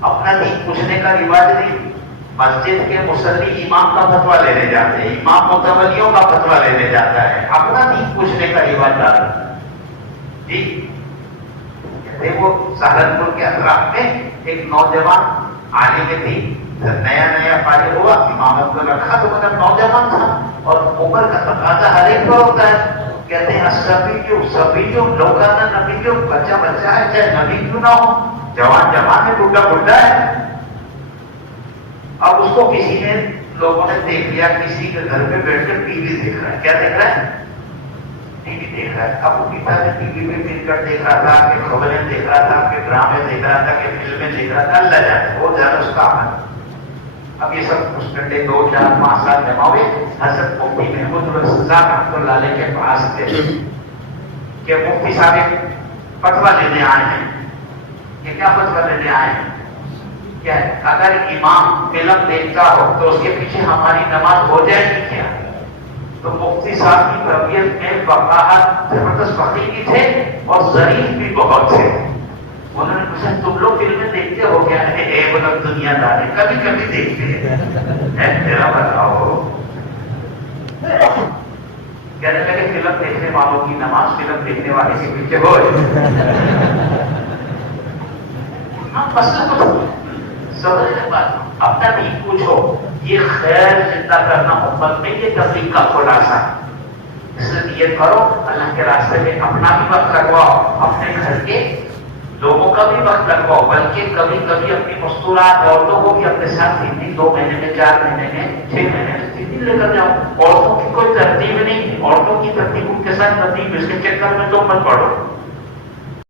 اپنا دین پوچھنے کا رواج نہیں. مسجد کے مصلی امام کا فتویٰ لینے جاتے ہیں, امام متولیوں کا فتویٰ لینے جاتا ہے, اپنا دین پوچھنے کا رواج ڈالا جی. کہتے وہ سہارنپور کے اطراف میں ایک نوجوان عالم دین نیا نیا فارغ ہوا, امامت کو رکھا تو مطلب نوجوان تھا اور عمر کا تقاضا ہر ایک پر ہوتا ہے. کہتے ہیں سبھی جو لوگ نبی جو بچہ بچہ ہے چاہے نبی کیوں نہ ہو, جوان جوان ہے, بڈھا بڈھا ہے. اب اس کو کسی نے لوگوں نے دیکھ لیا, کسی کے گھر پہ بیٹھ کر ٹی وی دیکھ رہا ہے. کیا دیکھ رہا ہے؟ ٹی وی دیکھ رہا ہے. اب وہ پتا ہے ٹی وی میں مل کر دیکھ رہا تھا, کہ خبریں دیکھ رہا تھا, کہ ڈرامے دیکھ رہا تھا, کہ فلمیں دیکھ رہا تھا, اللہ جانے وہ زیادہ اس کا عمل. اب یہ سب کچھ گھنٹے 2 4 5 سال جمع ہوئے. حضرت مفتی محمود رسول رحمۃ اللہ علیہ کے پاس تھے کہ مفتی صاحب فتویٰ لینے آئے ہیں. یہ کیا فتویٰ لینے آئے ہیں؟ کیا اگر امام فلم دیکھتا ہو تو اس کے پیچھے ہماری نماز ہو جائے گی کیا؟ تو مفتی صاحب کی تربیت میں وقاحت زبردست فقیہ بھی تھے اور ظریف بھی بہت تھے. انہوں نے پوچھا تم لوگ فلمیں دیکھتے ہو کیا؟ مطلب دنیا دار ہے, کبھی کبھی دیکھتے ہیں. تیرا بتاؤ. کہنے لگے فلم دیکھنے والوں کی نماز فلم دیکھنے والے کے پیچھے ہو. سمجھ بات, اپنا بھی پوچھو. یہ خیر زندہ کرنا امت میں یہ تبلیغ کا خلاصہ. اس لیے یہ کرو, اللہ کے راستے میں اپنا بھی وقت لگواؤ, اپنے گھر کے لوگوں کا بھی وقت لگواؤ, بلکہ کبھی کبھی اپنی مستورات عورتوں کو بھی اپنے ساتھ 3 دن 2 مہینے میں 4 مہینے میں 6 مہینے میں 3 دن لے کر جاؤ. عورتوں کی کوئی ترتیب نہیں, عورتوں کی ترتیب ان کے ساتھ ترتیب, اس کے چکر میں تو مت پڑو.